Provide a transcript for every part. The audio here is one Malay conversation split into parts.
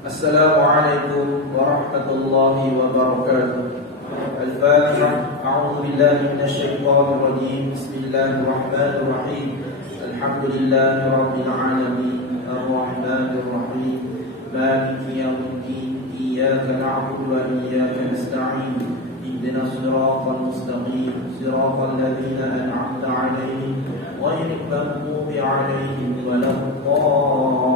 Assalamualaikum warahmatullahi wabarakatuh. Al-Fatihah. A'udzu billahi minasyaitonir rajim. Bismillahirrahmanirrahim. Alhamdulillahi rabbil alamin. Arrahmanir rahim. Maliki yaumiddin. Iyyaka na'budu wa iyyaka nasta'in. Ihdinas siratal mustaqim. Siratal ladzina an'amta 'alaihim ghairil maghdubi 'alaihim waladdallin.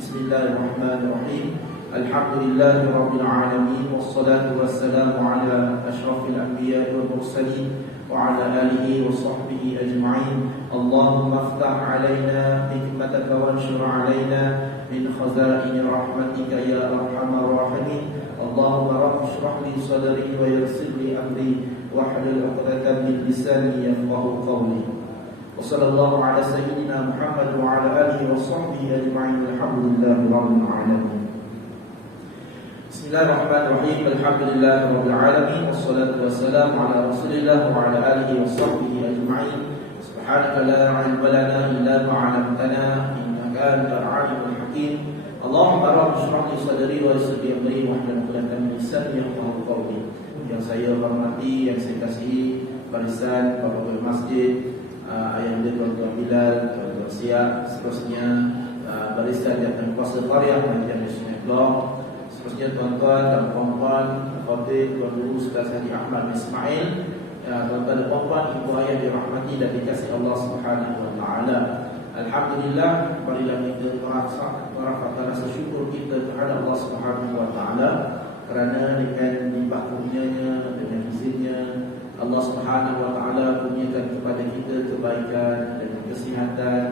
Bismillahirrahmanirrahim. Alhamdulillahi rabbil alamin. Wassalatu wassalamu ala asyrafil anbiya'i wal mursalin wa ala alihi wa sahbihi ajma'in. Allahumma aftah alaina hikmataka wanshur alaina min khazaini rahmatika ya arhamar rahimin. Allahumma rabbi shrah li sadri wa yassir li amri wahlul 'uqdatam min lisani yafqahu qawli. Wassallallahu ala sayyidina Muhammad wa ala alihi wa sahbihi ajma'in. Alhamdulillahi rabbil alamin. Bismillahirrahmanirrahim. Alhamdulillahi rabbil alamin. Wassalatu wassalamu ala rasulillah wa ala alihi wa sahbihi ajma'in. Subhanaka la ilma lana illa ma 'allamtana innaka antal alimul hakim. Allahumma rabbi shrah li sadri wa yassir li amri wahlul 'uqdatam min lisani yafqahu qawli. Yang saya hormati, yang saya kasihi barisan para masjid, ayahanda tuan-tuan Bilal, tuan-tuan Siap, seterusnya barisan yang kuasa Qaryah Majlis Sungai Blok, seterusnya tuan-tuan dan puan-puan, Khatib, Tuan Guru Ustaz Haji Ahmad Ismail, tuan-tuan dan puan-puan, ibu ayah dirahmati dan dikasihi Allah Subhanahu wa taala. Alhamdulillah, marilah kita merafakkan rasa syukur kita kepada Allah Subhanahu wa taala kerana dengan limpah kurnianya, dengan izinnya Allah Subhanahu wa taala kurniakan kepada kita kebaikan, dengan kesihatan,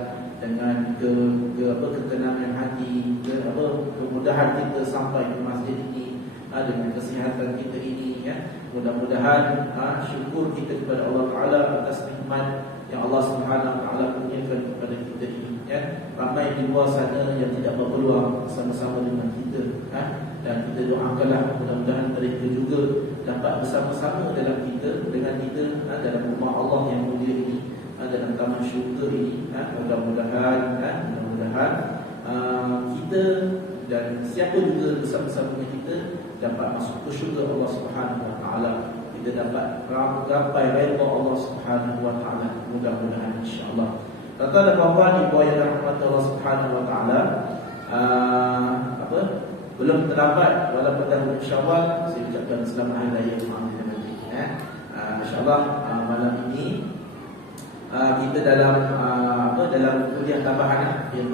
dengan ketenangan hati, kemudahan kita sampai ke masjid ini, dengan kesihatan kita ini, ya. Mudah-mudahan syukur kita kepada Allah Taala atas nikmat yang Allah Subhanahu wa taala kurniakan kepada kita ini, ya. Ramai di luar sana yang tidak berpeluang bersama-sama dengan kita, dan kita doakanlah mudah-mudahan mereka juga dapat bersama-sama dengan kita dalam rumah Allah yang mulia ini, dalam taman syurga ini. Mudah-mudahan kita dan siapa juga bersama-sama dengan kita dapat masuk ke syurga Allah Subhanahu wa taala. Kita dapat gapai redha Allah Subhanahu wa taala, mudah-mudahan insya-Allah. Tuan-tuan dan puan-puan, ibu ayah rahmat Allah Subhanahu wa taala, belum terdapat walaupun dah bulan Syawal, saya ucapkan selamat hari raya Idul Fitri. Masya-Allah, malam ini kita dalam kuliah tambahan yang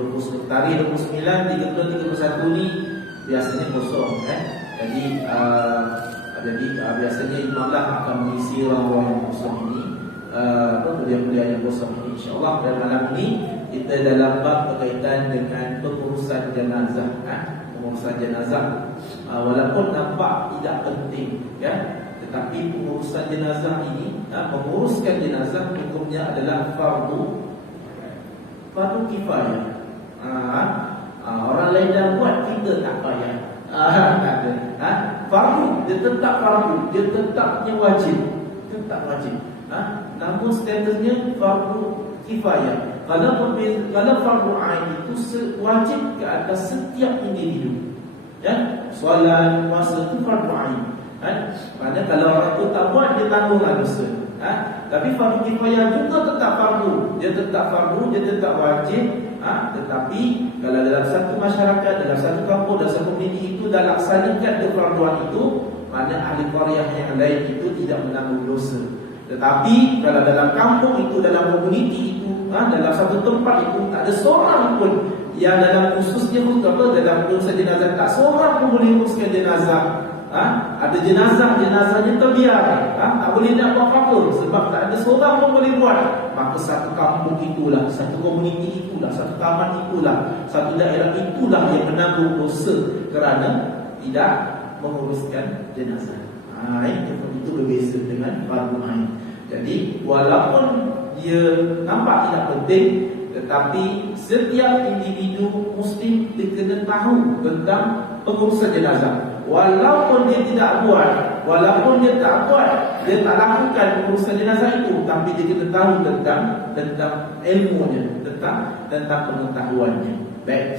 tarikh 29, 30, 31 ni biasanya kosong, Jadi biasanya Imam lah akan mengisi ruang yang kosong ini, kuliah-kuliah yang kosong ini insya-Allah. Dan malam ini kita dalam bab berkaitan dengan pengurusan jenazah, pengurusan jenazah. Walaupun nampak tidak penting, tetapi pengurusan jenazah ini, menguruskan jenazah hukumnya adalah fardu kifayah. Orang lain dah buat, kita tak payah. Fardu, dia tetap fardu, dia tetapnya wajib, tetap wajib. Namun statusnya fardu kifayah. Kalau fardu ain itu wajib ke atas setiap individu, solat, puasa itu fardu ain. Kerana kalau orang itu tak buat, dia tanggungan dosa. Tapi fardu kifayah juga tetap fardu, dia tetap wajib. Tetapi kalau dalam satu masyarakat, dalam satu kampung, dalam satu komuniti itu dah laksanakan kefarduan itu, mana ahli qaryah yang lain itu tidak menanggung dosa. Tetapi kalau dalam kampung itu, dalam komuniti itu, dalam satu tempat itu, tak ada seorang pun yang dalam khususnya dalam urusan jenazah, tak seorang pun boleh uruskan jenazah. Ada jenazahnya terbiar, tak boleh nak buat apa-apa sebab tak ada seorang pun boleh buat. Maka satu kampung itulah, satu komuniti itulah, satu taman itulah, satu daerah itulah yang menanggung dosa kerana tidak menguruskan jenazah. Itu berbeza dengan fardu ain. Jadi walaupun dia nampak tidak penting, tetapi setiap individu muslim dia kena tahu tentang pengurusan jenazah. walaupun dia tidak buat, walaupun dia tak buat, dia tak lakukan urusan jenazah itu, tapi dia kena tahu tentang ilmunya, tentang pengetahuannya. Baik.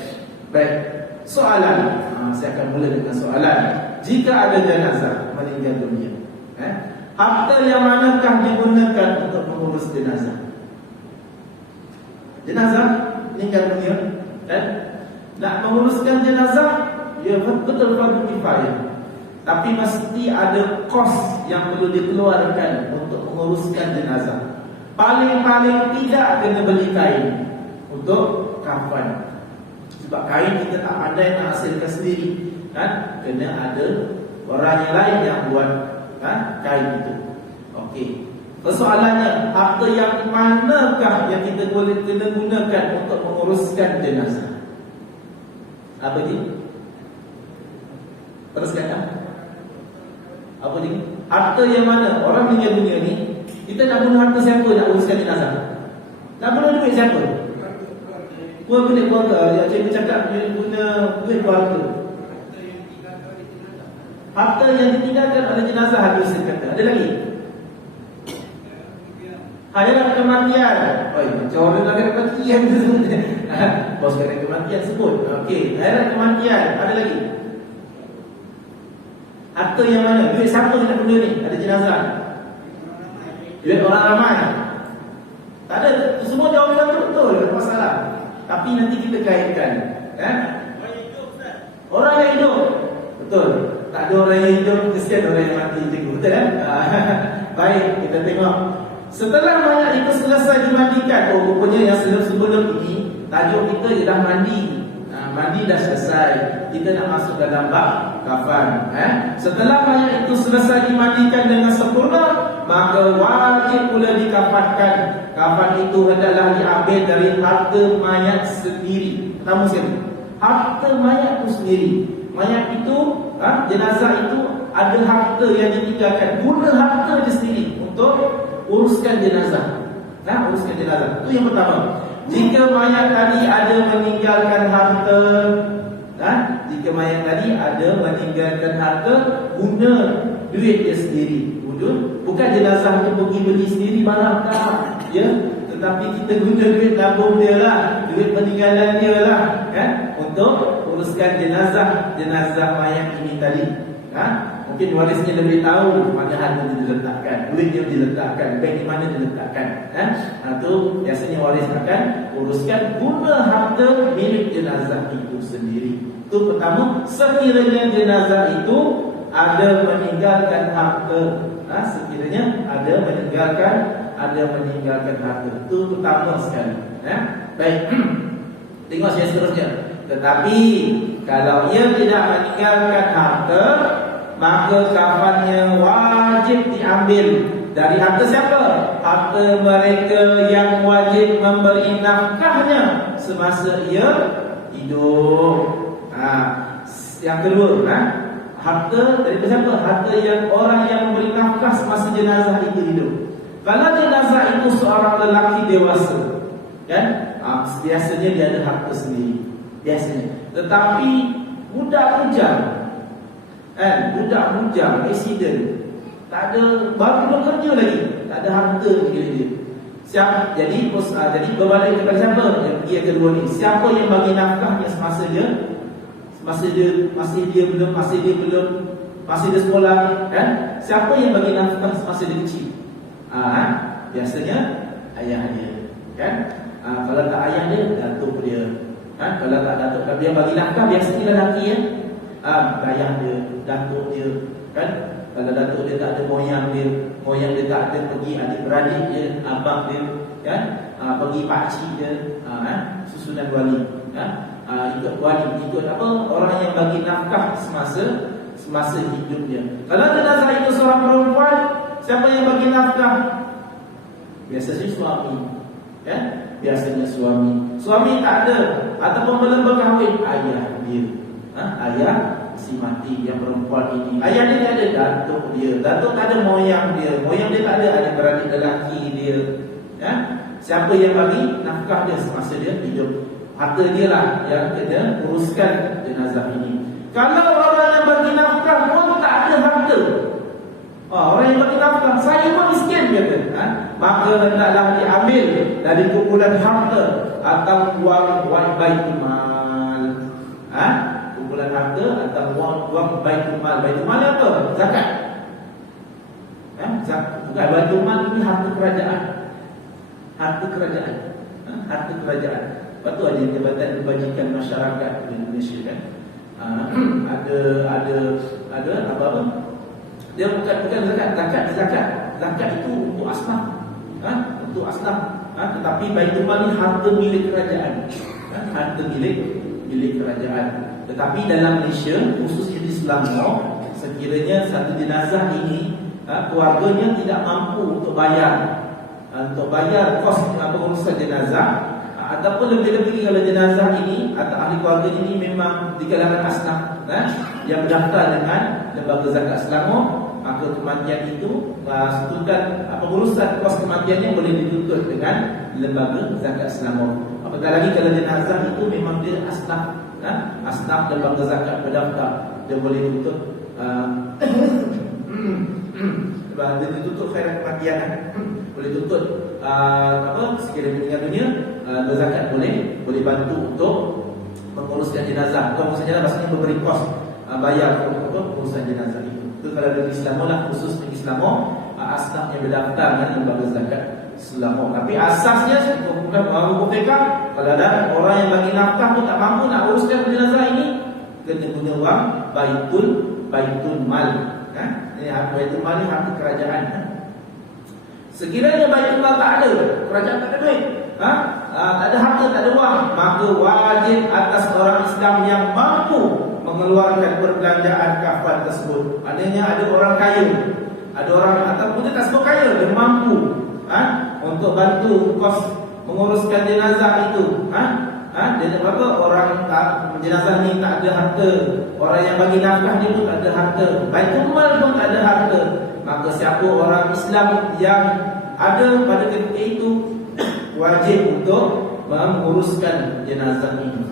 Soalan, saya akan mula dengan soalan. Jika ada jenazah meninggal dunia, harta yang manakah digunakan untuk mengurus jenazah? Jenazah meninggal dunia, nak menguruskan jenazah, ya betul fardu kifayah. Tapi mesti ada kos yang perlu dikeluarkan untuk menguruskan jenazah. Paling-paling tidak kena beli kain untuk kafan. Sebab kain kita tak pandai nak hasilkan sendiri, kena ada orang yang lain yang buat kain itu. Okey. Persoalannya, harta yang manakah yang kita boleh kena gunakan untuk menguruskan jenazah? Apa dia? Teruskan tak? Apa dia? Harta yang mana? Orang meninggal dunia ni, kita nak guna harta siapa nak uruskan jenazah? Nak guna duit siapa? Keluarga. Yang cikgu cakap dia guna duit keluarga. Harta yang ditinggalkan oleh jenazah habis kata. Ada lagi? Hayat kematian. Macam orang nak kematian sebut. Bos kata kematian sebut. Okey, hayat kematian. Ada lagi? Harta yang mana? Duit siapa kita guna ni? Ada jenazah. Duit orang ramai. Tak ada. Semua jawapan betul. Tak ada masalah. Tapi nanti kita kaitkan. Orang yang hidup. Betul. Tak ada orang yang hidup, kesian orang yang mati. Betul kan? Baik, kita tengok. Setelah mayat itu selesai dimandikan, rupanya yang sebelum ini tajuk kita ialah mandi. Mandi dah selesai, kita nak masuk dalam bab kafan. Setelah mayat itu selesai dimandikan dengan sempurna, maka wajib pula dikafankan. Kafan itu hendaklah diambil dari harta mayat sendiri. Pertama sekali, harta mayat itu sendiri. Mayat itu, jenazah itu ada harta yang ditinggalkan. Guna harta dia sendiri untuk uruskan jenazah. Uruskan jenazah. Itu yang pertama. Jika mayat tadi ada meninggalkan harta, jika mayat tadi ada meninggalkan harta, guna duit dia sendiri. Bukan jenazah itu pergi beli sendiri barang tak, ya. Tetapi kita guna duit tabung dia lah, duit peninggalan dia lah, untuk uruskan jenazah mayat ini tadi. Mungkin warisnya lebih tahu mana harta dia diletakkan, duit yang diletakkan, bank di mana diletakkan. Itu biasanya waris akan uruskan guna harta milik jenazah itu sendiri. Itu pertama, sekiranya jenazah itu ada meninggalkan harta, sekiranya ada meninggalkan harta. Itu pertama sekali. Baik. Tengok saya seterusnya. Tetapi kalau ia tidak meninggalkan harta, maka kafannya wajib diambil dari harta siapa? Harta mereka yang wajib memberi nafkahnya semasa ia hidup. Yang kedua, harta dari siapa? Harta yang orang yang memberi nafkah semasa jenazah itu hidup. Kalau jenazah itu seorang lelaki dewasa, biasanya dia ada harta sendiri. Biasanya. Tetapi budak bujang, accident, tak ada, baru bekerja lagi, tak ada harta dia. Jadi berbalik kepada siapa? Yang kedua ni, siapa yang bagi nafkahnya semasa dia sekolah, siapa yang bagi nafkah semasa dia kecil? Biasanya ayah dia, kalau tak ayah dia, datuk dia. Kalau tak datuk, kalau dia bagi nafkah biasanya lelaki, ayah dia, datuk dia, Kalau datuk dia tak ada moyang dia tak ada, pergi adik-beradik dia, abang dia, pergi pakcik dia, susunan wali, ikut wali, ikut apa, orang yang bagi nafkah semasa hidup dia. Kalau jenazah itu seorang perempuan, siapa yang bagi nafkah? Biasanya suami, biasanya suami tak ada, ataupun belum berkahwin, ayah dia, ayah si mati yang perempuan ini. Ayah dia tak ada, datuk tak ada, moyang dia tak ada, adik-beradik lelaki dia. Siapa yang bagi nafkah dia semasa dia hidup? Harta dia lah yang kena uruskan jenazah ini. Kalau orang yang yang bagi nafkah pun tak ada harta. Orang yang bagi nafkah, saya pun miskin kata. Maka hendaklah diambil dari kumpulan harta atau wang baitul mal. Kumpulan harta atau wang baitul mal. Baitul mal apa? Zakat. Bukan baitul mal ini harta kerajaan. Harta kerajaan. Harta kerajaan. Lepas tu ada Jabatan Kebajikan Masyarakat di Indonesia kan. Ada apa? Dia bukan zakat. Zakat itu untuk asnaf. Untuk asnaf. Tetapi baitul mal ni harta milik kerajaan. Harta milik kerajaan. Tetapi dalam Malaysia, khususnya di Selangor, sekiranya satu jenazah ini keluarganya tidak mampu untuk bayar kos pengurusan jenazah, ataupun lebih-lebih kalau jenazah ini atau ahli keluarga ini memang di kalangan asnaf yang berdaftar dengan Lembaga Zakat Selangor, maka kematian itu setukan pengurusan kos kematiannya boleh dituntut dengan Lembaga Zakat Selangor. Apatah lagi kalau jenazah itu memang dia asnaf, asnaf Lembaga Zakat berdaftar, dia boleh tuntut dia dituntut khairat kematian, boleh tuntut sekiranya meninggal dunia, berzakat boleh bantu untuk menguruskan jenazah. Bukan menguruskan jenazah, maksudnya memberi kos bayar untuk pengurusan jenazah itu. Itu kalau dari Selangor lah, khusus di Selangor, asnaf yang berdaftar dengan Lembaga Zakat Selangor. Tapi asasnya bukan hukum fiqh, kalau ada orang yang bagi nafkah pun tak mampu nak uruskan jenazah ini, kena guna wang baitul mal. Ini baitul mal ni harta kerajaan. Sekiranya baitul mal tak ada, kerajaan tak ada duit, tak ada harta, tak ada wang, maka wajib atas orang Islam yang mampu mengeluarkan perbelanjaan kafan tersebut. Maknanya ada orang kaya, ada orang ataupun dia tak sebut kaya, dia mampu untuk bantu kos menguruskan jenazah itu. Dia apa, orang jenazah ni tak ada harta, orang yang bagi nafkah dia pun tak ada harta, baitul mal pun tak ada harta, maka siapa orang Islam yang ada pada ketika itu wajib untuk menguruskan jenazah ini,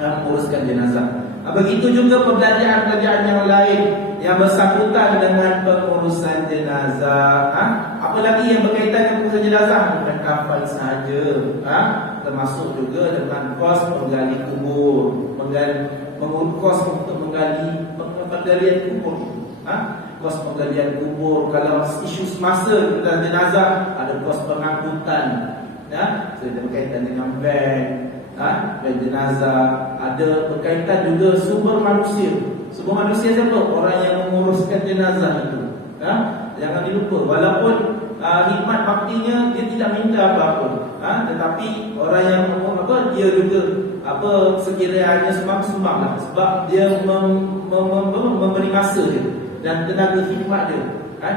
menguruskan jenazah. Begitu juga perbelanjaan-perbelanjaan yang lain yang bersangkutan dengan pengurusan jenazah. Apalagi yang berkaitan dengan pengurusan jenazah, bukan kafan sahaja, termasuk juga dengan kos menggali kubur, kos untuk menggali penggalian kubur, kos penggalian kubur. Kalau isu semasa tentang jenazah, ada kos pengangkutan, jadi berkaitan dengan van jenazah. Ada berkaitan juga sumber manusia. Sumber manusia siapa? Orang yang menguruskan jenazah itu. Jangan dilupa, walaupun hikmat baktinya dia tidak minta apa-apa, tetapi orang yang dia juga sekiranya sumbang lah, sebab dia memberi masa dia dan tenaga khidmat dia.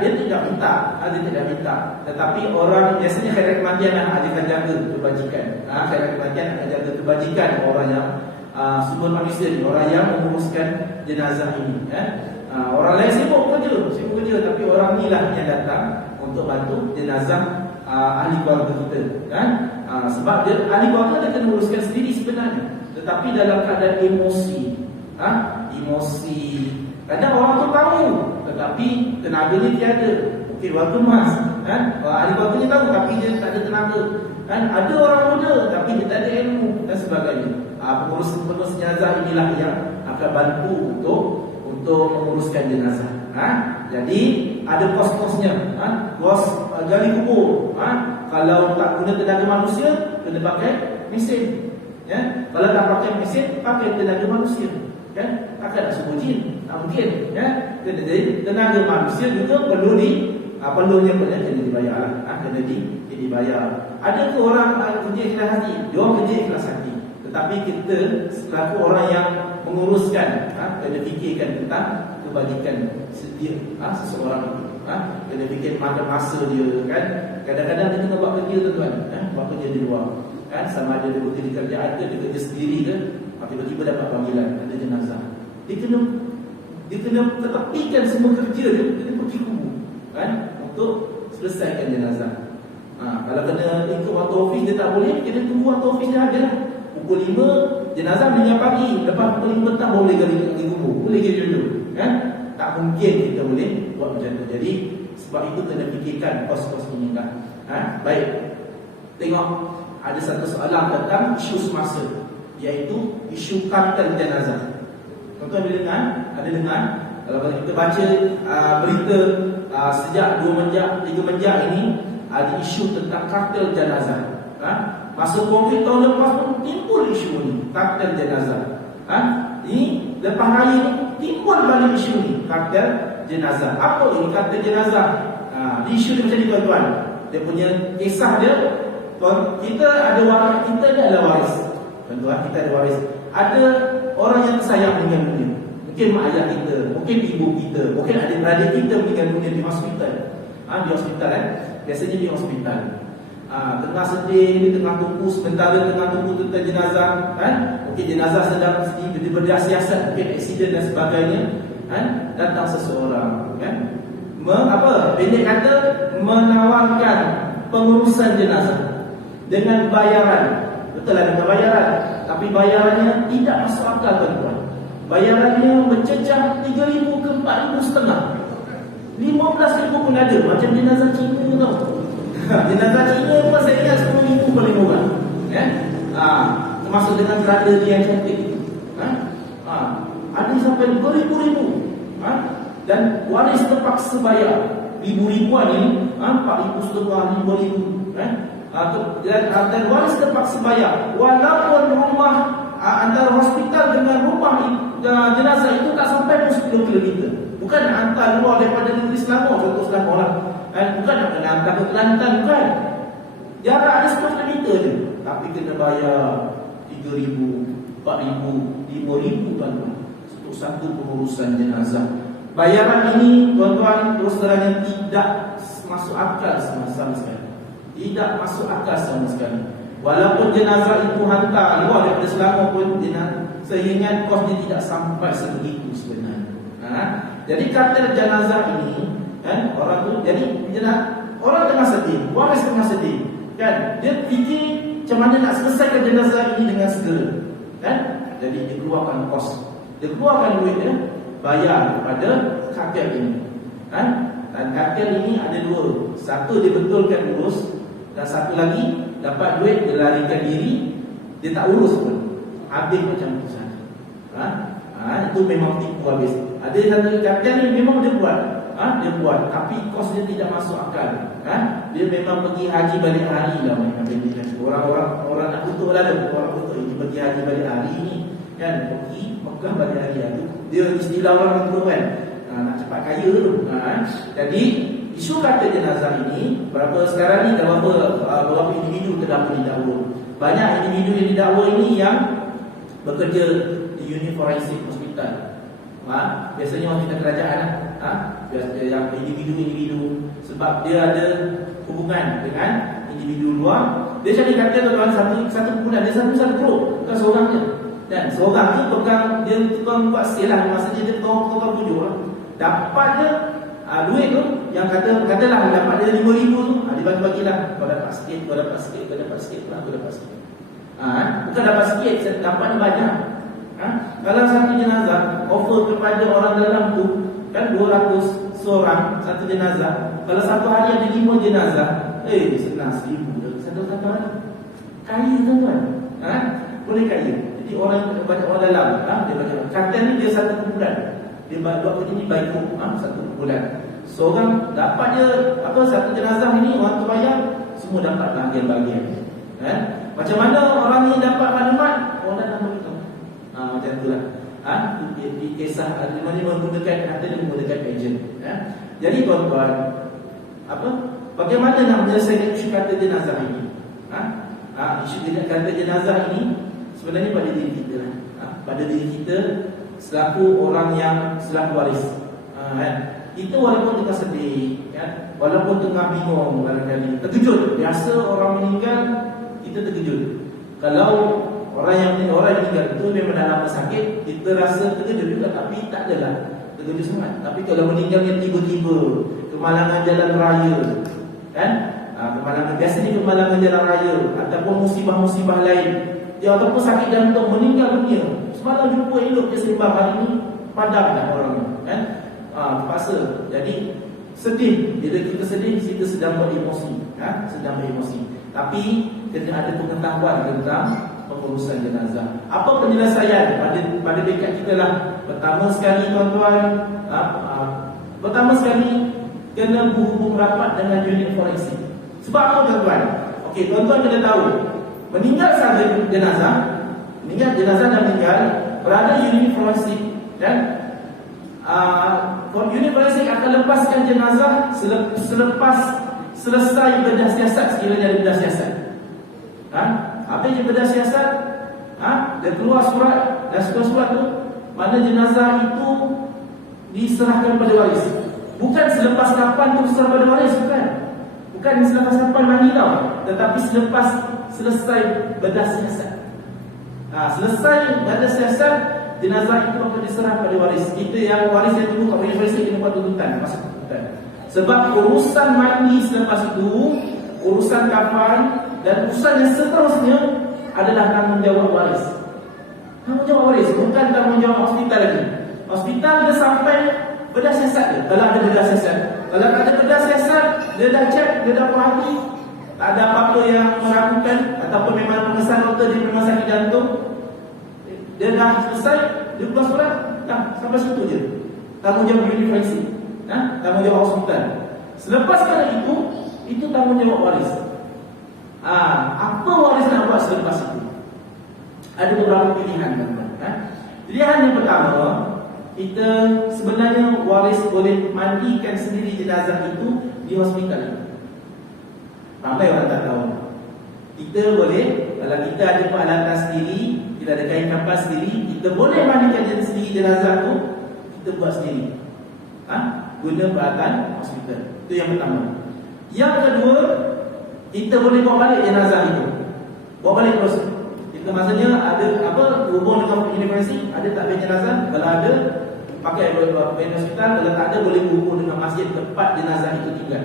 Dia tidak minta, tetapi orang biasanya khairat kematian akan jaga kebajikan. Khairat kematian akan jaga kebajikan orang yang sumber manusia ni, orang yang menguruskan jenazah ini. Orang lain sibuk kerja, tapi orang ni lah yang datang untuk bantu jenazah ahli keluarga kita, sebab dia ahli keluarga dia kena uruskan sendiri sebenarnya, tetapi dalam keadaan emosi. Kadang orang tu tahu, tetapi tenaga dia tiada. Mungkin waktu emas, ahli keluarga dia tahu, tapi dia tak ada tenaga. Ada orang muda, tapi dia tak ada ilmu dan sebagainya. Pengurus jenazah inilah yang akan bantu untuk menguruskan jenazah. Jadi ada kos-kosnya, kos gali kubur. Kalau tak guna tenaga manusia, kena pakai mesin. Kalau tak pakai mesin, pakai tenaga manusia. Takkan nak suruh jin, tak mungkin. Kena jadi tenaga manusia juga perlunya kena dibayar. Kena dibayar. Ada ke orang kerja ikhlas hati? Dia orang kerja ikhlas hati, tetapi kita selaku orang yang menguruskan, kena fikirkan tentang kebajikan seseorang itu. Kena fikir pada masa dia kan. Kadang-kadang dia kena buat kerja tuan-tuan, buat kerja di luar, sama ada dia bekerja di kerjaan ke, dia kerja sendiri ke, tiba-tiba dapat panggilan ada jenazah. Dia kena tepikan semua kerja dia, kena pergi kubur untuk selesaikan jenazah. Kalau kena ikut waktu ofis dia tak boleh, kena tunggu waktu ofis dia ada. Pukul 5 jenazah meninggal pagi, lepas pukul 5 petang boleh gali kubur, boleh kerja dulu. kan? Tak mungkin kita boleh buat macam tu. Jadi sebab itu kena fikirkan kos-kos ini kan. Baik. Tengok ada satu soalan tentang isu semasa, iaitu isu kartel jenazah. Tuan-tuan bila dengar, ada dengar kalau kita baca berita sejak 2 menjak, 3 menjak ini ada isu tentang kartel jenazah. Masa Covid tahun lepas pun timbul isu ni, kartel jenazah. Ini lepas raya ni timbul balik isu ni, kartel jenazah. Apa ini kartel jenazah? Isu dia macam ni tuan-tuan. Dia punya kisah dia, kita ada waris, kita ni adalah waris. Tuan-tuan, kita ada waris. Ada orang yang tersayang meninggal dunia. Mungkin mak ayah kita, mungkin ibu kita, mungkin adik-beradik kita meninggal dunia di hospital. Di hospital biasanya di hospital. Tengah sedih, dia tengah tunggu, sementara tengah tunggu tentang jenazah, mungkin jenazah sedang sedih, bersiasat, mungkin aksiden dan sebagainya, datang seseorang, pendek kata, menawarkan pengurusan jenazah dengan bayaran. Betul lah dengan bayaran, tapi bayarannya tidak masuk akal tuan-tuan. Bayarannya mencecah 3,000 ke 4,500, 15,000 pun ada. Macam jenazah Cina tau. Jenazah Cina pun saya ingat 10,000 paling murah, termasuk dengan keranda dia yang cantik. Ada sampai beribu-ribu, dan waris terpaksa bayar ribu-ribuan ni, 4,500, 5,000, dan waris terpaksa bayar. Walaupun rumah antara hospital dengan rumah jenazah itu tak sampai 10 km. Bukan nak hantar luar daripada negeri Selangor, contoh Selangor lah. Bukan nak kena hantar ke Kelantan, bukan. Jarak ada 10 km je, tapi kena bayar 3,000, 4,000, 5,000 tuan-tuan untuk satu pengurusan jenazah. Bayaran ini tuan-tuan terus terangnya tidak masuk akal sama sekali. Tidak masuk akal sama sekali. Walaupun jenazah itu hantar luar daripada Selangor pun, saya ingat kos dia tidak sampai sebegitu sebenarnya. Jadi kartel jenazah ini, orang tu, jadi orang tengah sedih, waris tengah sedih, dia fikir macam mana nak selesaikan jenazah ini dengan segera, jadi dia keluarkan kos, dia keluarkan duit dia, bayar kepada kartel ini, dan kartel ini ada dua, satu dia betulkan urus, dan satu lagi dapat duit, dia larikan diri, dia tak urus pun, habis macam tu saja. Itu memang tipu habis. Ada satu kartel ni memang dia buat, tapi kos dia tidak masuk akal. Dia memang pergi haji balik hari lah. Orang nak tutup lah, orang tutup ini pergi haji balik hari ni, pergi Mekah balik hari tu. Dia istilah orang itu nak cepat kaya tu. Jadi isu kartel jenazah ini, sekarang ni dah berapa individu terdakwa didakwa. Banyak individu yang didakwa ini yang bekerja di unit forensik hospital. Biasanya orang kita kerajaan yang individu-individu, sebab dia ada hubungan dengan individu luar. Dia cari kartel tuan-tuan, satu kumpulan, dia satu grup, bukan seorang je. Dan seorang tu pegang, dia tukang buat sale lah, maksudnya dia tukang pujuk lah. Dapat dia duit tu, yang katalah dapat dia 5,000 tu, dia bagi-bagilah. Kau dapat sikit, kau dapat sikit, kau dapat sikit, kau dapat sikit. Bukan dapat sikit, dapat banyak. Kalau satu jenazah offer kepada orang dalam tu, 200 seorang satu jenazah. Kalau satu hari ada 5 jenazah, senang 1,000 satu hari. Kaya tuan-tuan, boleh kaya. Jadi banyak orang dalam, dia banyak. Kartel ni dia satu kumpulan, dia buat kerja ni baik satu kumpulan. Seorang dapat dia satu jenazah ini, orang tu bayar, semua dapat bahagian-bahagian. Macam mana orang ni dapat maklumat? Orang datang beritahu. Macam itulah. Di kisah mana menggunakan harta dan menggunakan ejen. Jadi tuan-tuan, bagaimana nak menyelesaikan isu kartel jenazah ini? Isu kartel jenazah ini sebenarnya pada diri kita, pada diri kita selaku orang yang selaku waris. Kita walaupun tengah sedih, walaupun tengah bingung, barangkali terkejut. Biasa orang meninggal kita terkejut. Kalau orang yang meninggal itu memang dalam sakit, kita rasa terkejut juga, tapi tak adalah terkejut sangat. Tapi kalau meninggalnya tiba-tiba, kemalangan jalan raya, biasanya kemalangan jalan raya ataupun musibah-musibah lain, dia ataupun sakit jantung meninggal dunia. Semalam jumpa elok dia sembah, hari ini padam dah orang. terpaksa. Jadi sedih. Bila kita sedih, kita sedang beremosi, sedang beremosi. Tapi kena ada pengetahuan tentang pengurusan jenazah. Apa penyelesaian pada dekat kita lah? Pertama sekali tuan-tuan, pertama sekali kena berhubung rapat dengan unit forensik. Sebab apa tuan-tuan? Okey, tuan-tuan kena tahu, meninggal sahaja jenazah, dah meninggal, berada unit forensik, dan unit forensik akan lepaskan jenazah selepas selesai bedah siasat. Sekiranya ada bedah siasat, habis bedah siasat, dan keluar surat, dan surat tu mana jenazah itu diserahkan pada waris. Bukan selepas kapan tu diserah pada waris, bukan selepas kapan mandi tau, tetapi selepas selesai bedah siasat. Selesai bedah siasat, jenazah itu akan diserah pada waris. Kita yang waris yang tunggu kat unit forensik kena buat tuntutan, masuk tuntutan. Sebab urusan mandi selepas itu, urusan kafan dan urusan yang seterusnya adalah tanggungjawab waris. Tanggungjawab waris, bukan tanggungjawab hospital lagi. Hospital dia sampai bedah siasat dia. Kalau ada bedah siasat, kalau tak ada bedah siasat, dia dah cek, dia dah puas hati, tak ada apa-apa yang meragukan, ataupun memang pengesan doktor dia memang sakit jantung, dia dah selesai, dia keluar surat, sampai situ je. Tanggungjawab unit forensik, tanggungjawab hospital. Selepas pada itu tanggungjawab waris. Apa waris nak buat selepas itu? Ada beberapa pilihan, teman-teman. Pilihan yang pertama, kita sebenarnya waris boleh mandikan sendiri jenazah itu di hospital. Ramai orang tak tahu. Kita boleh, kalau kita ada peralatan sendiri, kita ada kain kafan sendiri, kita boleh mandikan sendiri jenazah itu, kita buat sendiri. Guna peralatan hospital. Itu yang pertama. Yang kedua, kita boleh bawa balik jenazah itu. Bawa balik terus. Kita maksudnya ada apa, hubung dengan unit forensik, ada tak ada jenazah? Kalau ada, pakai bed hospital. Kalau tak ada, boleh hubung dengan masjid tempat jenazah itu tinggal.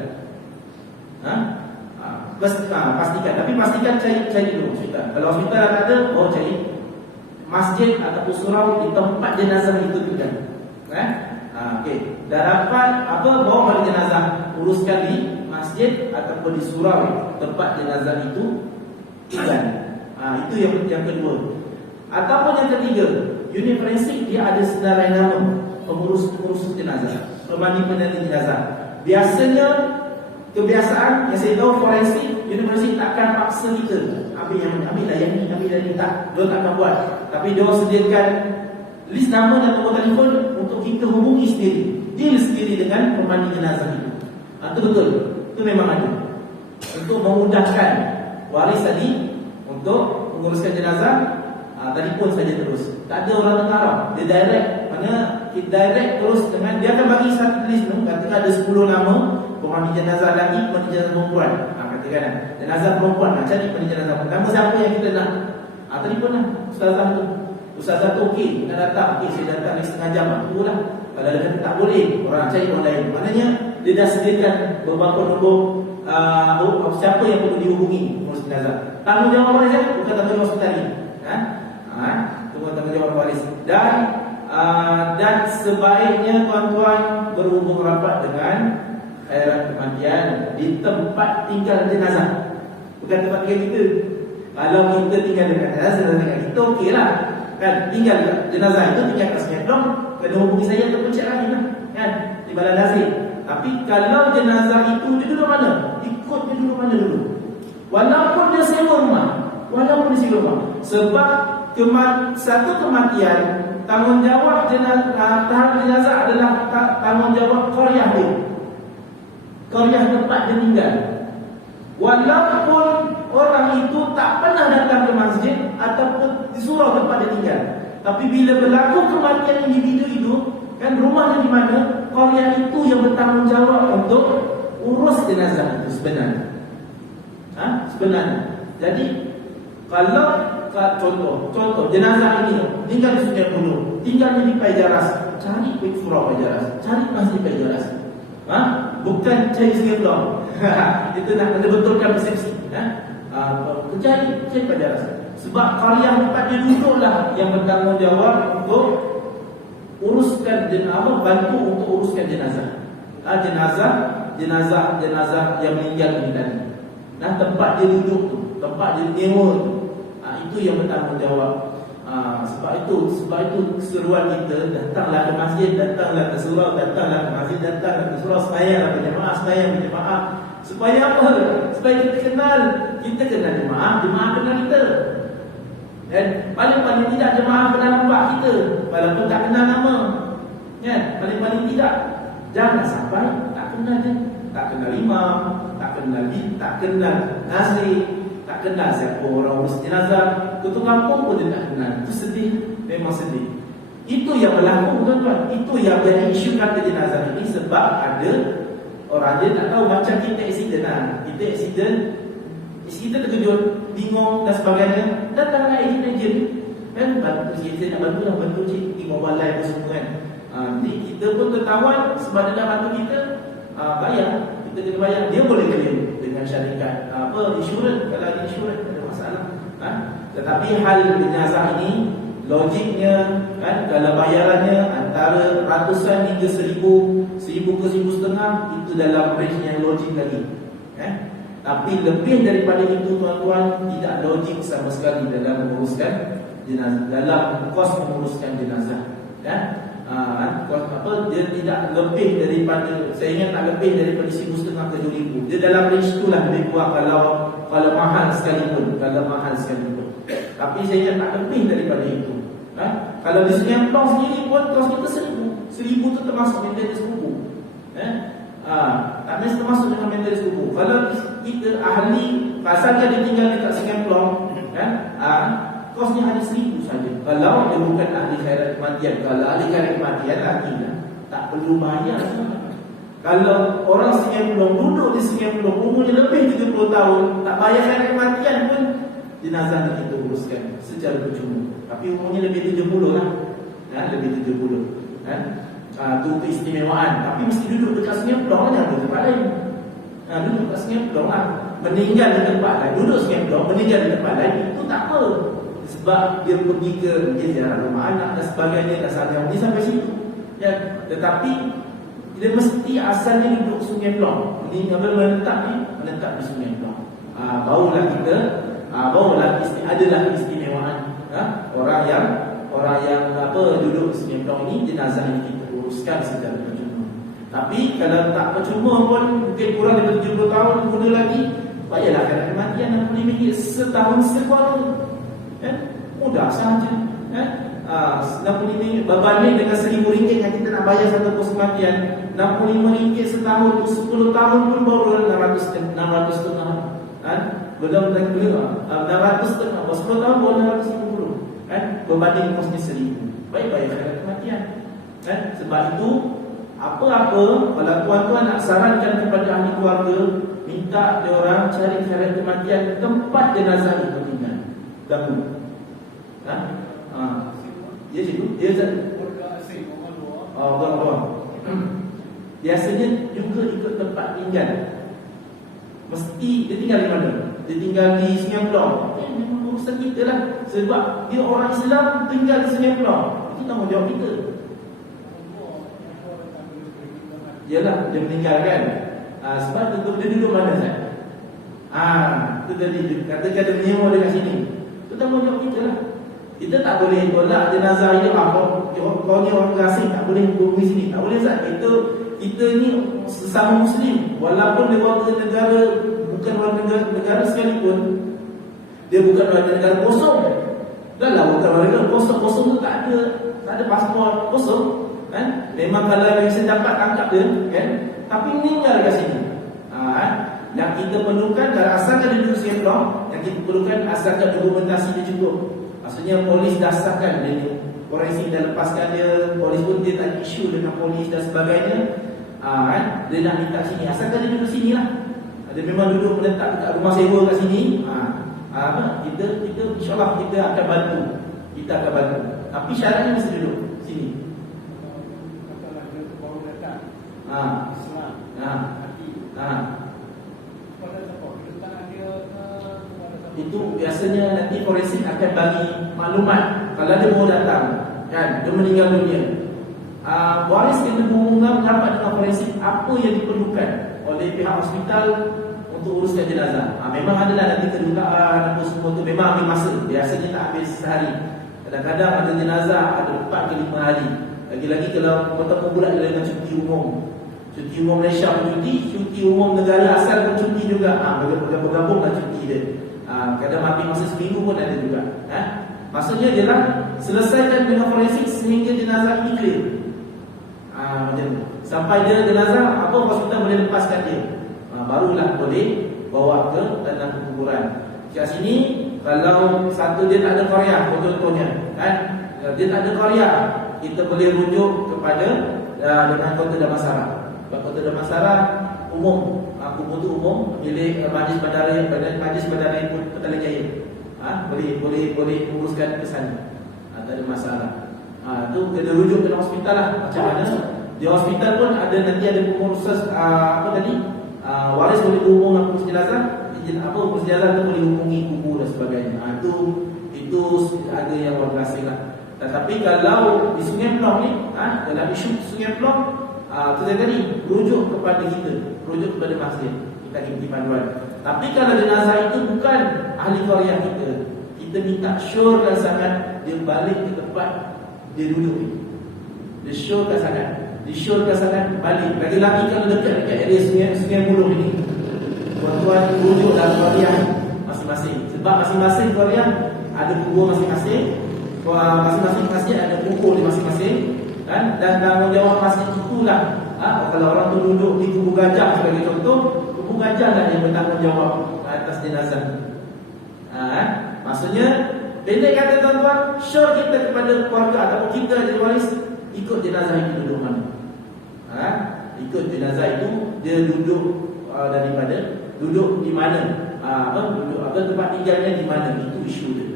Pastikan. Tapi pastikan cari dulu hospital. Kalau hospital tak ada, cari masjid ataupun surau di tempat jenazah itu tinggal. Okey. Dah dapat bawa balik jenazah, uruskan di masjid ataupun di surau tempat jenazah itu tinggal. Itu yang kedua. Ataupun yang ketiga, unit forensik dia ada senarai nama pengurus jenazah, pemandi peneliti jenazah. Biasanya kebiasaan yang saya tahu forensik, unit forensik takkan paksa kita ambil yang ni tak, dia takkan buat. Tapi dia sediakan list nama dan nombor telefon untuk kita hubungi sendiri, deal sendiri dengan pemandi jenazah itu. Itu betul, itu memang ada untuk memudahkan waris tadi untuk menguruskan jenazah. Telefon saja terus, tak ada orang tengah, dia direct. Mana kita direct terus dengan, dia akan bagi satu list tu, katakan ada 10 nama pemandi jenazah lelaki, pemandi jenazah perempuan. Katakan jenazah perempuan, cari pemandi jenazah perempuan. Nama siapa yang kita nak? Telefon lah ustazah tu okey, nak datang, okey saya datang ni setengah jam, tunggulah. Kalau dia kata tak boleh, orang cari orang lain. Maknanya dia dah sediakan beberapa nombor siapa yang perlu dihubungi pengurus jenazah. Tanggungjawab waris bukan tanggungjawab hospital ni. Tanggungjawab waris. Dan sebaiknya tuan-tuan berhubung rapat dengan khairat kematian di tempat tinggal jenazah, bukan tempat tinggal kita. Kalau kita tinggal dekat jenazah kita okeylah, kan? Tinggal jenazah itu tinggal kat Singapura, kena hubungi saya ataupun cik Rahim lah, kan? Di Balai Nazir. Tapi kalau jenazah itu dia duduk mana? Ikut dia duduk mana dulu. Walaupun dia sewa rumah. Sebab satu kematian, tanggungjawab jenazah adalah tanggungjawab qaryah dia. Qaryah tempat dia tinggal. Walaupun orang itu tak pernah datang ke masjid ataupun di surau tempat dia tinggal, tapi bila berlaku kematian individu itu, kan rumahnya di mana, qaryah itu yang bertanggungjawab untuk urus jenazah itu sebenarnya. Jadi kalau contoh jenazah ini tinggal di Sungai Buloh, tinggal di Paijaras, cari surau Paijaras, cari masjid Paijaras. Bukan cari Singapura. Itu nak betulkan persepsi. Cari Paijaras. Sebab qaryah tempat dia duduklah yang bertanggungjawab untuk uruskan jenazah, bantu untuk uruskan jenazah. Jenazah yang meninggal ini tadi. Nah, tempat dia duduk tu, tempat dia nyewa tu, itu yang bertanggungjawab. Sebab itu keseruan kita, datanglah ke masjid, datanglah ke surau, datanglah ke masjid, datanglah ke surau, sembahyang berjemaah. Supaya apa? Supaya kita kenal jemaah kenal kita. Dan paling tidak jemaah kenal nampak kita, walaupun tak kenal nama. Kan? Paling tidak jangan sampai tak kenal dia, tak kenal imam, tak kenal nazir, tak kenal siapa orang urus jenazah. Ketua kampung pun dia tak kenal. Itu sedih, memang sedih. Itu yang berlaku, tuan-tuan. Itu yang jadi isu kata jenazah ini. Sebab ada orang dia tak tahu, macam kita accident. Kita terkejut, bingung dan sebagainya. Datanglah agent kan, kita nak bantu cik, pergi mobile line tu semua kan. Jadi kita pun tertawan sebab dia nak bantu kita, bayar. Kita kena bayar. Dia boleh claim dengan syarikat insurans. Kalau ada insurans, tak ada masalah. Tetapi hal jenazah ini, logiknya kan, kalau bayarannya antara ratusan hingga 1000 ke 1,500, itu dalam range yang logik lagi. Tapi lebih daripada itu, tuan-tuan, tidak logik sama sekali dalam menguruskan jenazah, dalam kos menguruskan jenazah. Kos dia tidak lebih daripada, saya ingat tak lebih daripada 1,500 ke 2,000. Dia dalam range itulah lebih kurang, kalau mahal sekalipun. Tapi saya ingat tak lebih daripada itu. Kalau di Sungai Empang sendiri pun kos kita 1,000 tu termasuk maintenance kubur. Tak mesti termasuk dengan maintenance kubur. Kalau kita ahli, pasalnya dia tinggal dekat Sungai Empang, kosnya hanya 1,000 saja. Kalau dia bukan ahli khairat kematian. Kalau ahli khairat kematian lagi tak perlu bayar. Kalau orang Sungai Empang duduk di Sungai Empang umurnya lebih 30 tahun, tak bayar khairat kematian pun, jenazah kita uruskan secara percuma. Tapi umurnya lebih 70 lah. Lebih 70. Itu keistimewaan. Tapi mesti duduk dekat Sungai Empang, jangan duduk tempat lain. Duduk dekat Sungai Empang lah. Meninggal di tempat lain, duduk Sungai Empang, meninggal di tempat lain, itu tak apa. Sebab dia pergi ke ziarah rumah anak dan sebagainya, dan sampai sampai situ. Tetapi dia mesti asalnya duduk Sungai Empang. Menetap di Sungai Empang. Barulah kita adalah keistimewaan. Orang yang duduk di Sungai Empang ini, jenazah ini kita uruskan secara percuma. Tapi kalau tak percuma pun, mungkin kurang daripada 70 tahun muda lagi, bayarlah khairat kematian RM60 setahun sekolah. Mudah sahaja. RM60 berbanding dengan RM1,000 yang kita nak bayar satu pos kematian. RM65 setahun, 10 tahun pun baru 600 setengah. Belum 600 setengah, 10 tahun baru 650. Berbanding kosnya 1,000. Baik-baik khairat kematian. Sebab itu, apa-apa, kalau tuan-tuan nak sarankan kepada ahli keluarga, minta dia orang cari khairat kematian tempat jenazah itu tinggal dahulu. Dia situ, dia biasanya juga ikut tempat tinggal. Mesti dia tinggal di mana? Dia tinggal di Sungai Empang. Memang urusan kita lah. Sebab dia orang Islam tinggal di Sungai Empang. Itu tanggungjawab kita. Yalah, dia meninggal kan. Sebab dia duduk mana Ustaz? Itu tadi katakan dia menyewa dekat sini. Itu tanggungjawab kita lah. Kita tak boleh tolak jenazah dia. Kau ni orang asing, tak boleh bumi sini. Tak boleh Ustaz. Kita ni sesama Muslim. Walaupun dia warga negara, bukan warga negara sekalipun, dia bukan warga negara kosong. Dah lah, bukan warga negara kosong tu tak ada pasport kosong. Memang kalau bisa dapat tangkap dia kan. Tapi meninggal kat sini. Yang kita perlukan, kalau asalkan dia duduk Sungai Empang, yang kita perlukan asalkan dokumentasi dia cukup. Maksudnya polis dah sahkan dia ni, forensik dah lepaskan dia, polis pun dia tak isu dengan polis dan sebagainya. Dia nak minta sini, asalkan dia duduk sini lah. Dia memang duduk menetap dekat rumah sewa kat sini. Kita insyaAllah kita akan bantu. Tapi syaratnya mesti duduk sini. Itu biasanya nanti forensik akan bagi maklumat. Kalau dia mau datang kan, dia meninggal dunia, Waris kena berhubungan dapat dengan forensik apa yang diperlukan oleh pihak hospital untuk uruskan jenazah. Memang adalah nanti kedukaan apa semua tu memang ambil masa. Biasanya tak habis sehari. Kadang-kadang ada jenazah ada 4 ke 5 hari. Lagi-lagi kalau bertemu pula dengan cuti umum. Cuti umum Malaysia pun cuti umum negara asal pun cuti juga. Bergabung-gabunglah cuti dia. Kadang ambil masa seminggu pun ada juga. Maksudnya ialah selesaikan dengan forensik sehingga jenazah ini clear. Macam tu. Sampai dia jenazah apa hospital boleh lepaskan dia. Barulah boleh bawa ke tanah kuburan. Kat sini kalau satu dia tak ada Korea contohnya kan, dia tak ada Korea, kita boleh rujuk kepada dengan Kota Damansara. Kota Damansara umum, kubur tu umum milik Majlis Bandar Petaling Jaya. Boleh uruskan ke sana. Tak ada masalah. Tu kena rujuk ke hospital lah. Macam mana? Di hospital pun ada nanti ada pengurus waris boleh berhubung dengan pengurus jenazah. Pengurus jenazah tu boleh hubungi kubur dan sebagainya. Itu ada yang luar biasa lah. Tetapi kalau di Sungai Pelong ni, dalam isu Sungai Pelong, tu saya tadi rujuk kepada kita, rujuk kepada masjid, kita ikuti panduan. Tapi kalau jenazah itu bukan ahli Korea kita minta syorkan sangat dia balik ke tempat dia duduk ni. Dia syorkan sangat balik. Lagi-lagi kalau dekat area Sungai Buloh ini, tuan-tuan rujuk dalam Korea masing-masing. Sebab masing-masing Korea ada kubur masing-masing. Masing-masing masjid ada kubur di masing-masing kan? Dan tanggungjawab masjid itulah. Kalau orang tu duduk di kubur gajah sebagai contoh, kubur gajah lah yang bertanggungjawab atas jenazah. Maksudnya pendek kata tuan-tuan, sure kita kepada keluarga ataupun kita jadi waris, ikut jenazah itu duduk mana. Ikut jenazah itu dia duduk daripada duduk di mana, tempat tinggalnya di mana, itu isu dia.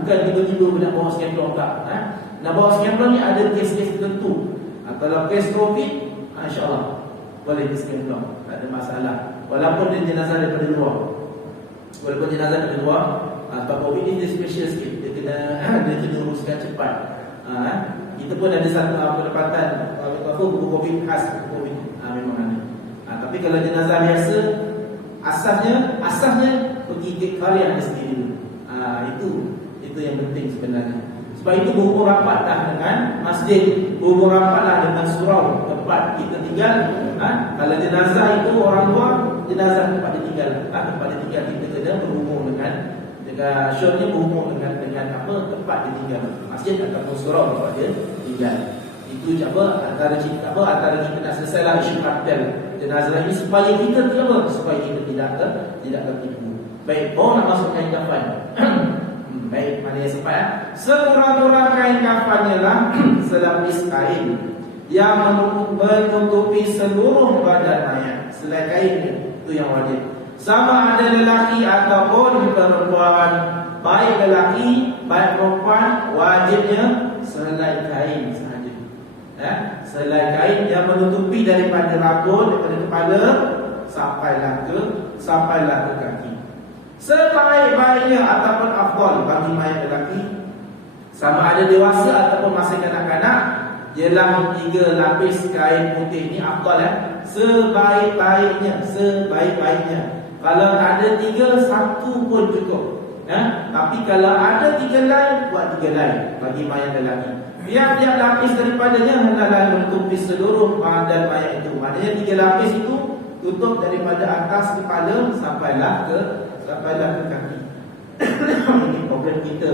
Bukan tiba-tiba nak bawa skemplong tak. Nak bawa skemplong ni ada kes-kes tertentu. Kalau kes COVID, insya-Allah boleh di skemplong, tak ada masalah. Walaupun dia jenazah daripada luar. Sebab COVID ni dia special sikit. Dia kena uruskan cepat. Kita pun ada satu pendapatan buku COVID khas COVID. Memang ada. Tapi kalau jenazah biasa, asasnya pergi ke Korea sendiri. Itu yang penting sebenarnya. Sebab itu berhubung rapatlah dengan masjid, berhubung rapatlah dengan surau tempat kita tinggal. Kalau jenazah itu orang luar, jenazah tempat dia tinggal. Tempat dia tinggal kita kena berhubung dengan syurnya berhubung dengan apa tempat dia tinggal, masjid ataupun surau tempat dia tinggal. Itu antara kita nak selesailah isu kartel jenazah ini supaya kita supaya kita tidak tertipu. Baik, nak masuk kain kafan. Baik, mana yang sempat sekurang-kurang kain kafannya lah selapis kain yang menutupi seluruh badan mayat. Selain kain itu yang wajib. Sama ada lelaki ataupun perempuan, baik lelaki baik perempuan, wajibnya selai kain sahaja. Selai kain yang menutupi daripada rambut, daripada kepala sampailah ke kaki. Sebaik-baiknya ataupun afdal bagi mayat lelaki, sama ada dewasa ataupun masih kanak-kanak, ialah 3 lapis kain putih. Ini afdal sebaik-baiknya. Kalau tak ada 3, 1 pun cukup. Tapi kalau ada 3 lain, buat 3 lain bagi mayat lelaki. Tiap-tiap lapis daripadanya hendaklah menutupi seluruh badan mayat itu. Maknanya 3 lapis itu tutup daripada atas kepala sampailah ke kaki. Ini program kita.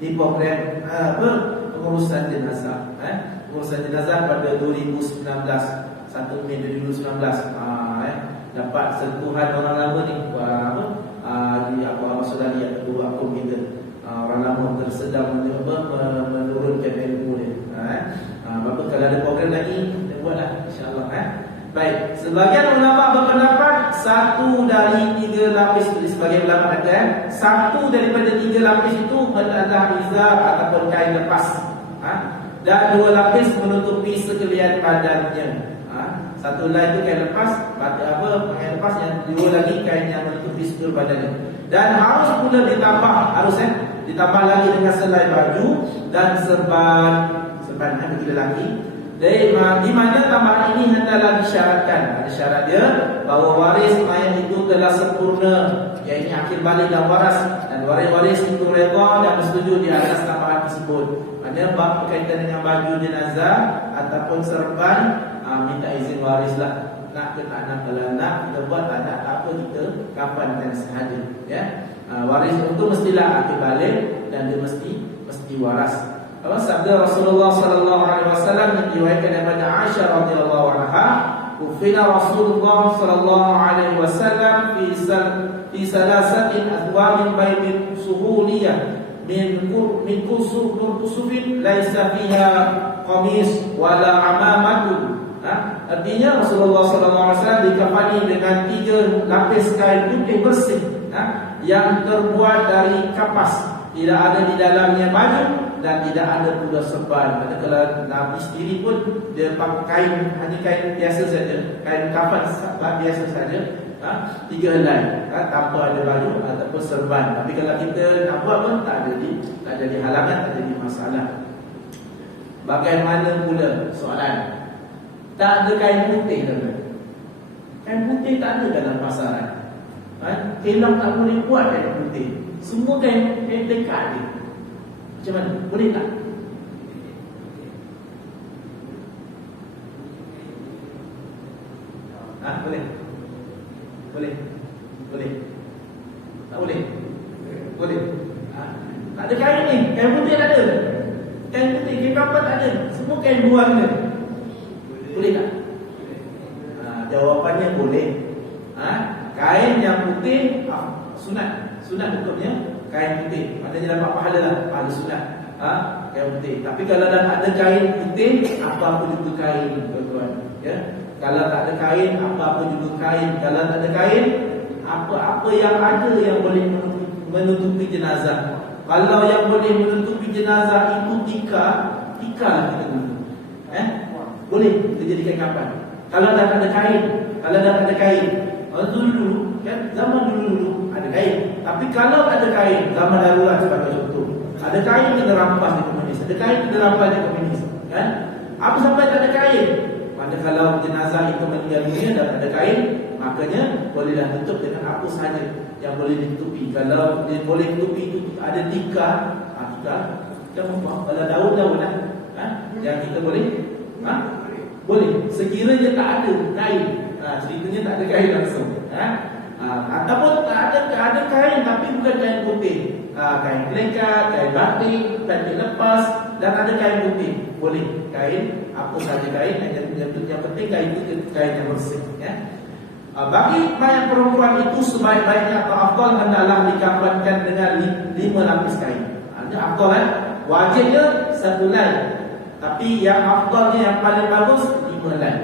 Ini program pengurusan jenazah. Pengurusan jenazah pada 2019, 1 Mei 2019. Dapat sentuhan orang lama ni, di apa saudari atau guru akun kita. Orang lama tersedang menurunkan ilmu dia. Kalau ada program lagi, kita buatlah insya-Allah. Baik, sebagian ulama berpendapat 1 dari 3 lapis itu, sebagian ulama kata 1 daripada 3 lapis itu adalah izar ataupun kain lepas. Dan 2 lapis menutupi sekalian badannya. 1 lain itu kain lepas, kain lepas, yang 2 lagi kain yang menutupi seluruh badannya. Dan harus pula ditambah lagi dengan selai baju dan serban perempuan bagi lelaki. Jadi di mana tambahan ini hendaklah disyaratkan. Ada syarat dia bahawa waris mayat itu telah sempurna, iaitu akhir balik dan waras, dan waris-waris itu redha dan bersetuju di atas tambahan tersebut. Maknanya bab berkaitan dengan baju jenazah ataupun serban, minta izin warislah. Nak ke tak nak, kalau nak kita buat, tak nak tak apa, kita kafankan sahaja, ya. Waris itu mestilah akhir balik dan dia mesti waras. Apa sabda Rasulullah sallallahu alaihi wasallam yang diriwayatkan daripada Aisyah radhiyallahu anha, "Ufina Rasulullah sallallahu alaihi wasallam fi salasatin azwajin baitin suhuliyah min kusufin laisa fiha qamis wala amamatun." Artinya Rasulullah sallallahu alaihi wasallam dikafani dengan 3 lapis kain putih bersih, yang terbuat dari kapas, tidak ada di dalamnya baju dan tidak ada pula serban. Kalau Nabi sendiri pun dia pakai kain, hanya kain biasa saja, kain kafan biasa saja, 3 helai, tanpa ada baju ataupun serban. Tapi kalau kita nak buat pun tak jadi halangan, tak jadi masalah. Bagaimana pula soalan? Tak ada kain putih, tuan-tuan. Kain putih tak ada dalam pasaran. Kilang tak boleh buat kain putih. Semua kain dekat dia. Macam mana? Boleh tak? Boleh? Boleh? Boleh? Tak boleh? Boleh? Tak ada kain ni. Kain putih tak ada. Kain putih, kain kapal tak ada. Semua kain buang dia. Boleh tak? Jawapannya boleh. Kain yang putih sunat. Sunat hukumnya kain putih. Maknanya dapat pahala lah, pahala sunat. Kain putih. Tapi kalau dah tak ada kain putih, apa-apa juga kain, tuan-tuan. Ya? Kalau tak ada kain, apa-apa juga kain. Kalau tak ada kain, apa-apa yang ada yang boleh menutupi jenazah. Kalau yang boleh menutupi jenazah itu tika lah kita guna. Boleh kita jadikan kapan. Kalau dah tak ada kain, dulu kan, zaman dulu ada kain. Tapi kalau tak ada kain, zaman darurat sebagai contoh, ada kain kita rampas di komunis, ada kain kita rampas di komunis, kan? Apa sampai tak ada kain? Maka kalau jenazah itu meninggal dunia dan tak ada kain, makanya bolehlah tutup dengan apa sahaja yang boleh ditutupi. Kalau dia boleh tutupi itu ada tika, kita membuat kalau daun-daun yang kita boleh, boleh. Sekiranya tak ada kain, ceritanya tak ada kain langsung, ataupun tak ada kain tapi bukan kain putih, kain kelekat, kain batik, kain lepas, dan ada kain putih, boleh. Kain apa saja kain, yang penting kain itu kain yang bersih, ya. Bagi mayat perempuan itu sebaik-baiknya atau afdal hendaklah dikafankan dengan 5 lapis kain. Ada afdal, wajibnya 1 helai. Tapi yang afdalnya, yang paling bagus 5 helai.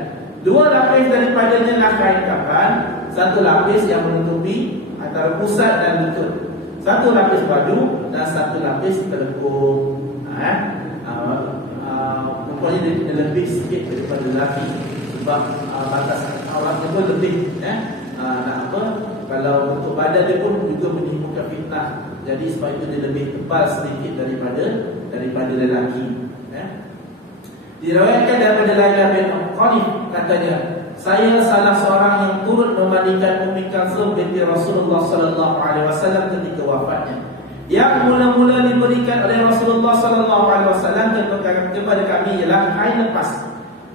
2 lapis daripadanya lah kain kafan, 1 lapis yang menutupi antara pusat dan lutut, 1 lapis baju dan 1 lapis telekung. Pokoknya dia lebih sikit daripada lelaki, sebab batas awalnya pun lebih, nak apa, kalau untuk badan dia pun juga menimbulkan fitnah. Jadi sebab itu dia lebih tebal sedikit daripada lelaki. Diriwayatkan daripada Laila bin Qanif, katanya, saya salah seorang yang turut memandikan Ummi Kalsum binti Rasulullah sallallahu alaihi wasallam ketika wafatnya. Yang mula-mula diberikan oleh Rasulullah sallallahu alaihi wasallam kepada kami ialah kain lepas,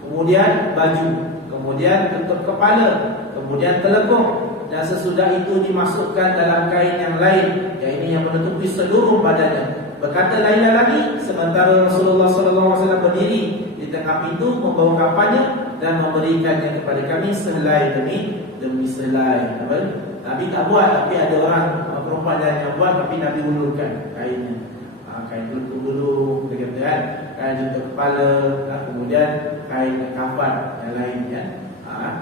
kemudian baju, kemudian tutup kepala, kemudian telekung, dan sesudah itu dimasukkan dalam kain yang lain, yaitu yang menutupi seluruh badannya. Berkata Laila lagi, sementara Rasulullah sallallahu alaihi wasallam berdiri di tengah pintu membawa kafannya dan memberikannya kepada kami sehelai demi sehelai. Nabi tak buat, tapi ada orang perempuan yang buat, tapi Nabi ulurkan kainnya. Kain telekung dulu, kan? Kain tutup kepala, kemudian kain kafan yang lain, ya.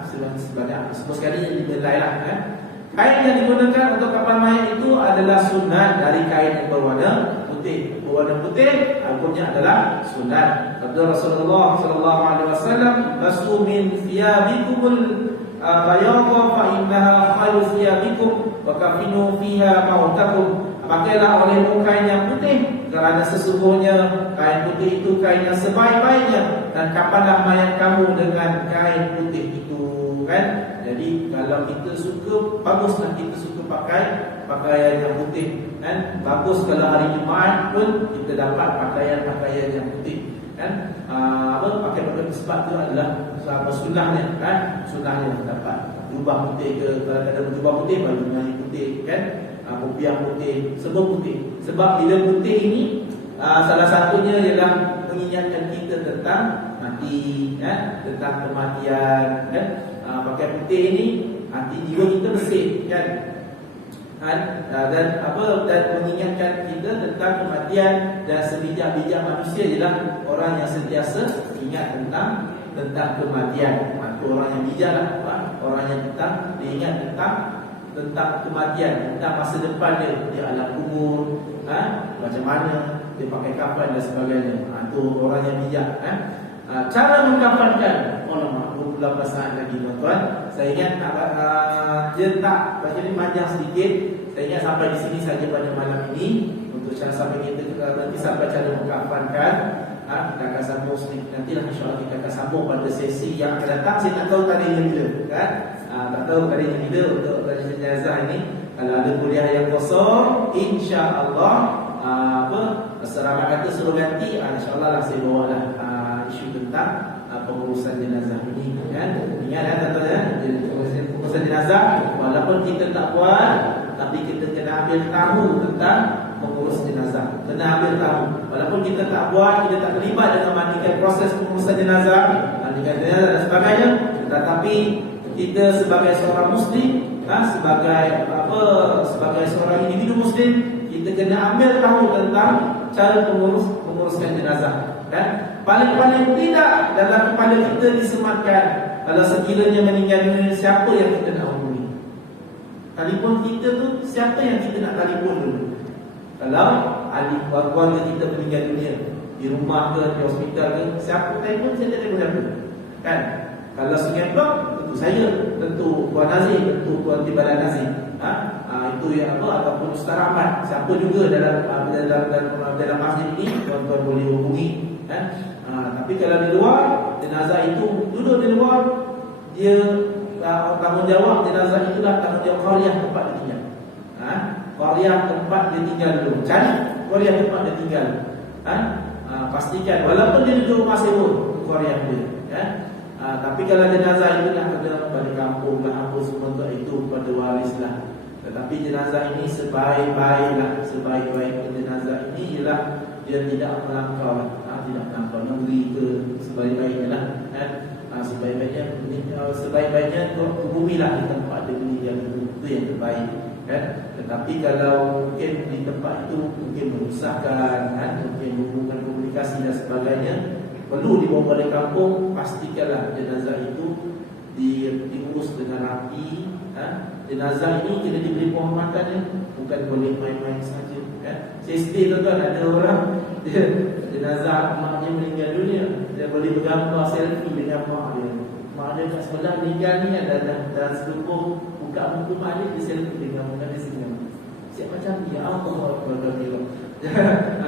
Semua sekali yang dibelai lah, kan? Kain yang digunakan untuk kafan mayat itu adalah sunat dari kain yang berwarna putih. Berwarna putih hukumnya adalah sunat. Kata Rasulullah sallallahu alaihi wasallam, "Basu min thiyabikumul bayadha fa innaha khairu thiyabikum wa kafinu fiha mautakum." pakailah olehmu kain yang putih, kerana sesungguhnya kain putih itu kain yang sebaik-baiknya, dan kapanlah mayat kamu dengan kain putih itu, kan? Jadi kalau kita suka, baguslah kita suka pakai pakaian yang putih, kan? Bagus kalau hari Jumaat pun kita dapat pakaian-pakaian yang putih, kan? Pakai sebab itu adalah sunnahnya, kan? Sunnahnya dapat jubah putih ke, kalau ada jubah putih, baju yang putih, kan? Kopiah putih, semua putih. Sebab bila putih ini salah satunya ialah mengingatkan kita tentang mati, kan? Tentang kematian, kan? Pakai putih ini hati jiwa kita bersih, kan? Dan mengingatkan kita tentang kematian. Dan sebijak-bijak manusia ialah orang yang sentiasa ingat tentang kematian. Orang yang bijak lah, orang yang diingat tentang kematian, tentang masa depan dia, di alam kubur, macam mana dia pakai kafan dan sebagainya. Itu orang yang bijak. Cara mengkafankan, aku pula perasaan lagi tuan-tuan. Saya ingat dia tak baca ni panjang sedikit. Saya ingat sampai di sini saja pada malam ini. Untuk cara sampai kita nanti sampai cara mengkafankan. Kita akan sambung sedikit nantilah, insyaAllah kita akan sambung pada sesi yang akan datang. Saya tak tahu tadinya bila, kan? Tak tahu tadinya bila untuk tadi jenazah ini. Kalau ada kuliah yang kosong, insyaAllah Asrama kata suruh ganti, insyaAllah lah saya bawa lah isu tentang pengurusan jenazah ini, kan? Ingat tuan-tuan, pengurusan jenazah walaupun kita tak buat, tapi kita kena ambil tahu tentang mengurus jenazah. Kena ambil tahu. Walaupun kita tak buat, kita tak terlibat dengan mandikan proses pengurusan jenazah, mandikan jenazah dan sebagainya, tetapi kita sebagai seorang muslim, sebagai seorang individu muslim, kita kena ambil tahu tentang cara menguruskan jenazah, kan? Paling-paling tidak dalam kepala kita disematkan, kalau sekiranya meninggal dunia, siapa yang kita nak hubungi? Telefon kita tu siapa yang kita nak telefon dulu? Kalau ahli keluarga kita meninggal dunia, di rumah ke, di hospital ke, siapa telefon? Saya telefon siapa? Kan? Kalau Sungai Blok, tentu saya, tentu Puan Nazir, tentu Puan Tibalan Nazir. Itu yang ataupun Ustaz Rahmat, siapa juga dalam masjid ini, tuan-tuan boleh hubungi, kan? Tapi kalau di luar, jenazah itu duduk di luar, dia tanggungjawab jenazah itulah tanggungjawab qaryah tempat dia tinggal. Qaryah tempat dia tinggal dulu. Cari qaryah tempat dia tinggal. Pastikan walaupun dia duduk rumah sewa, qaryah dia, kan? Tapi kalau jenazah itu nak kena balik kampung lah, apa semua untuk itu pada waris lah. Tetapi jenazah ini sebaik-baiknya jenazah ini ialah dia tidak melangkau, negeri ke, sebaik-baiknya lah, kan? Sebaik-baiknya bumi lah di tempat dia meninggal itu yang terbaik, kan? Tetapi kalau mungkin di tempat itu mungkin merusakkan, kan? Mungkin hubungan komunikasi dan sebagainya, perlu dibawa balik kampung, pastikanlah jenazah itu diurus dengan rapi. Jenazah ini kena diberi penghormatannya, bukan boleh main-main saja, kan? Saya sedih tuan-tuan, ada orang dia jenazah maknya meninggal dunia, dia boleh bergambar selfie dengan mak dia. Mak dia kat sebelah meninggal ni ada seluruh buka muka mak dia selfie dengan muka dia senyum. Siap macam ya Allah Akbar.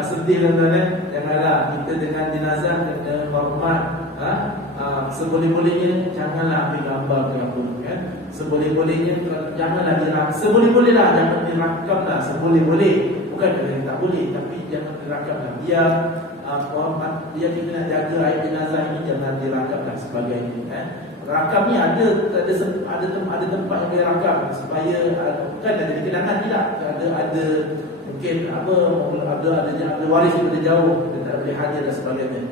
Sedih tuan-tuan, janganlah kita dengan jenazah kena hormat. Seboleh-bolehnya janganlah ambil gambar ke apa, kan? Seboleh-bolehnya janganlah dirakam. Seboleh-bolehlah, jangan dirakamlah. Seboleh-boleh, bukan yang tak boleh, tapi jangan dirakamlah. Biar dia kita nak jaga air jenazah ini, jangan dirakamlah sebagainya, kan? Rakam ni ada tempat yang boleh rakam supaya bukan ada kenangan, tidak. Ada mungkin ada waris yang jauh, tak boleh hadir dan sebagainya.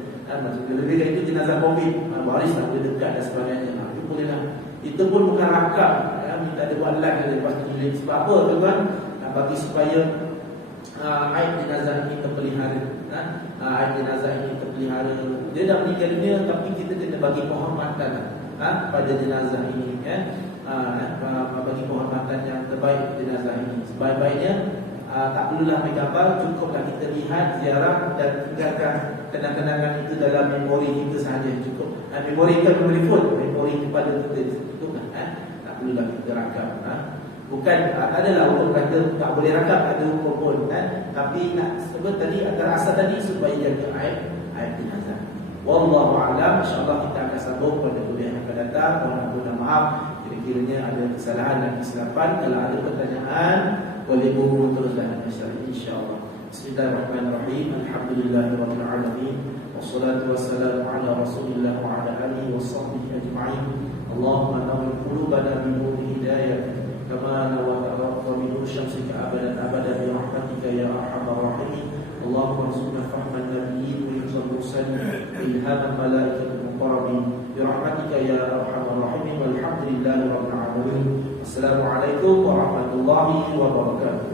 Lebih dari itu jenazah COVID, waris tak boleh dekat dan sebagainya. Itu bolehlah. Itu pun bukan rakam, minta dia buat live lepas tu. Sebab apa tuan-tuan? Bagi supaya aib jenazah ini terpelihara. Aib jenazah ini terpelihara. Dia dah meninggal dunia, tapi kita kena bagi penghormatan pada jenazah ini, kan? Bagi penghormatan yang terbaik jenazah ini. Sebaik-baiknya tak perlulah ambil gambar, cukuplah kita lihat, ziarah dan tinggalkan kenang-kenangan itu dalam memori kita sahaja, cukup. Memori kita telefon, memori kepada kita cukuplah, tak perlulah kita rakam. Bukan adalah untuk kata tak boleh rakam ada hukum pun kan, tapi nak sebut tadi antara asal tadi supaya jaga aib jenazah. Wallahu a'lam. Insyaallah kita akan sambung pada kuliah yang akan datang. Mohon maaf kira-kiranya ada kesalahan dan kesilapan. Kalau ada pertanyaan boleh hubungi teruslah insyaallah. Bismillahirrahmanirrahim. Alhamdulillahirabbil alamin. Wassalatu wassalamu ala Rasulillah wa ala alihi washabbihi ajma'in. Allahumma nawwir qulubana bi nuri hidayatik kama nawwarta bi nuri syamsika abadan bi rahmatika ya arhamar rahimin. Allahumma arzuqna fahman nabiyyin wa hifzal mursalin ilhaman malaikatil muqarrabin bi rahmatika ya arhamar rahimin. Walhamdulillahi rabbil alamin. Assalamualaikum warahmatullahi wabarakatuh.